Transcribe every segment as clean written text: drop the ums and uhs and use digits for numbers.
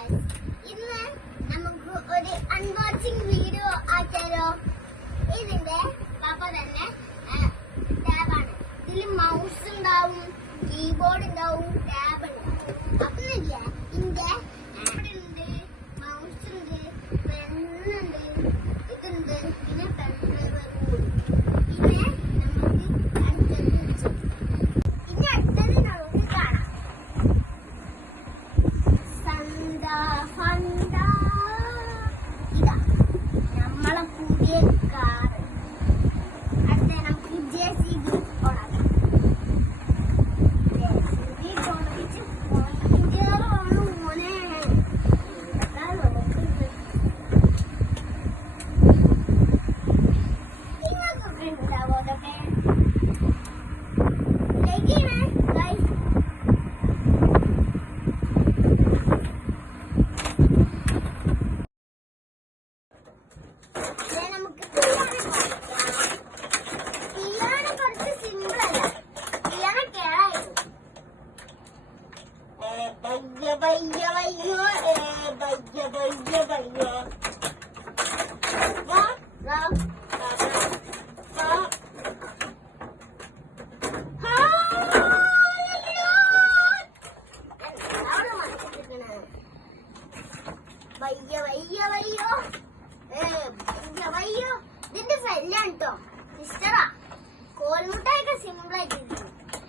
guys. ഇന്ന് നമുക്ക് ഒരു അൺബോക്സിംഗ് വീഡിയോ ആക്കിയാലോ. ഇതിന്റെ പാപ്പ തന്നെ ടാബാണ്. ഇതിൽ മൗസ് ഉണ്ടാവും, കീബോർഡ് ഉണ്ടാവും, ടാബ് ഉണ്ടാവും. അപ്പൊ ഇല്ലേ ഇതിന്റെ ഉണ്ട്, മൗസ് ഉണ്ട്, പെണ്ണുണ്ട്, ഇതുണ്ട്, പിന്നെ പെൺഡ്രൈവർ കൂടി. പിന്നെ നമുക്ക് അടുത്തത് നമുക്ക് കാണാം. ഇതാ നമ്മളെ പുതിയ കാറ്. അടുത്ത നമുക്ക് JCB ഓണാക്കാം. JCB ഓണാക്കിച്ച് പോയിട്ടാണ് മോനെ. നിങ്ങൾക്കൊക്കെ ഉണ്ടാവോ അതൊക്കെ? ലൈക്ക് ചെയ്യണേ ഗൈസ്. നമുക്ക് പിയാനോ കുറച്ച് സിമ്പിൾ അല്ല, പിയാനോ കേളായിരുന്നു. ഇതിന്റെ ഫ്രണ്ടാണ് കേട്ടോ, സിസ്റ്ററാ. കോൽമുട്ടായൊക്കെ സിമ്പിൾ ആയിട്ട്,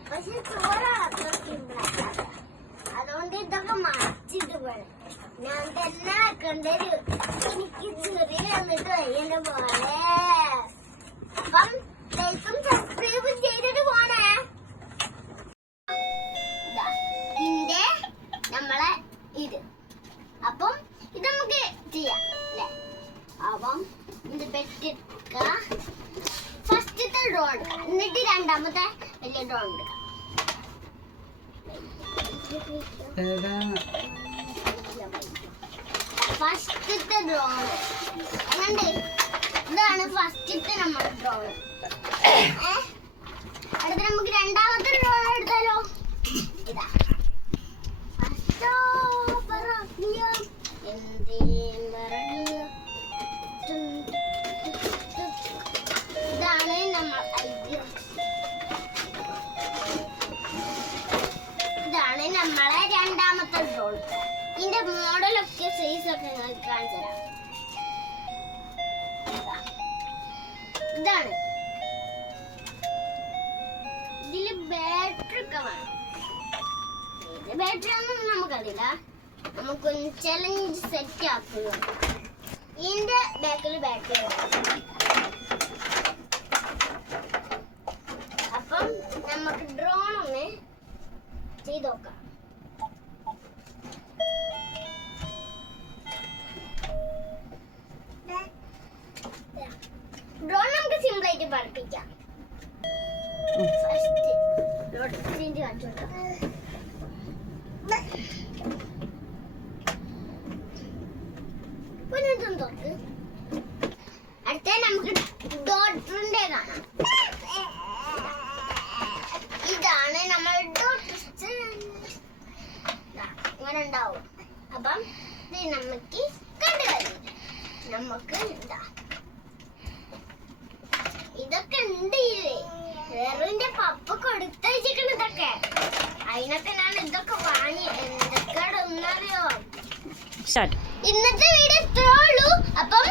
പക്ഷെ ചോറാ അത്ര സിമ്പിൾ ആക്കാതെ. അതുകൊണ്ട് ഇതൊക്കെ മറിച്ചിട്ട് പോയി ഞാൻ തന്നെ ആക്കണ്ടൊരു. എനിക്ക് ചെറിയ വന്നിട്ട് എന്റെ പോലെ. അപ്പം ലൈക്കും സബ്സ്ക്രൈബും ചെയ്തിട്ട് പോണേ. ഇതിന്റെ നമ്മളെ ഇത് അപ്പം ഇത് നമുക്ക് ചെയ്യാം അല്ലേ. അപ്പം ഇത് പെട്ടെടുക്ക. ഫസ്റ്റത്തെ ഡ്രോ എടുക്കുക, എന്നിട്ട് രണ്ടാമത്തെ വലിയ ഡ്രോ എടുക്കുക. ഫസ്റ്റത്തെ ഡ്രോ കണ്ട്, ഇതാണ് ഫസ്റ്റത്തെ നമ്മുടെ ഡ്രോ. അടുത്ത നമുക്ക് രണ്ടാമത്തെ ഡ്രോ എടുത്താലോ. ഇതാ ഇതാണ് നമ്മൾ ഐഡിയ. ഇതാണ് നമ്മളെ രണ്ടാമത്തെ ഡ്രോൺ. ഇതിന്റെ മോഡലൊക്കെ സൈസ് ഒക്കെ നിങ്ങൾക്ക് കാണിച്ചു തരാം. ഇതാണ്. ഇതില് ബാറ്ററി ഒക്കെ വേണം. ഇത് ബാറ്ററി ഒന്നും നമുക്കറിയില്ല. നമുക്കൊന്ന് ചലഞ്ച് സെറ്റ് ആക്കുക. ഇതിന്റെ ബാക്കിൽ ബാറ്ററി വേണം. അപ്പം നമുക്ക് ഡ്രോൺ ഒന്ന് ചെയ്ത് നോക്കാം. ഡ്രോൺ നമുക്ക് സിമ്പിൾ ആയിട്ട് പഠിപ്പിക്കാം. ഫസ്റ്റ് കാണിച്ചു കൊടുക്കാം. അടുത്ത നമുക്ക് ഡോട്ടറിന്റെ കാണാം. ഇതാണ് നമ്മൾ ഇങ്ങനെ ഉണ്ടാവും. അപ്പം ഇത് നമുക്ക് കണ്ടു കഴിഞ്ഞു. നമുക്ക് എന്താ ഇതൊക്കെ ഉണ്ട്. വേറെ പപ്പ കൊടുത്തയച്ചിട്ടുണ്ട് ഇതൊക്കെ. അതിനൊക്കെ ഞാൻ ഇതൊക്കെ വാങ്ങി. എന്തൊക്കെ ഒന്നറിയോ. ഇന്നത്തെ വീഡിയോ ഇത്രേ ഉള്ളൂ. അപ്പം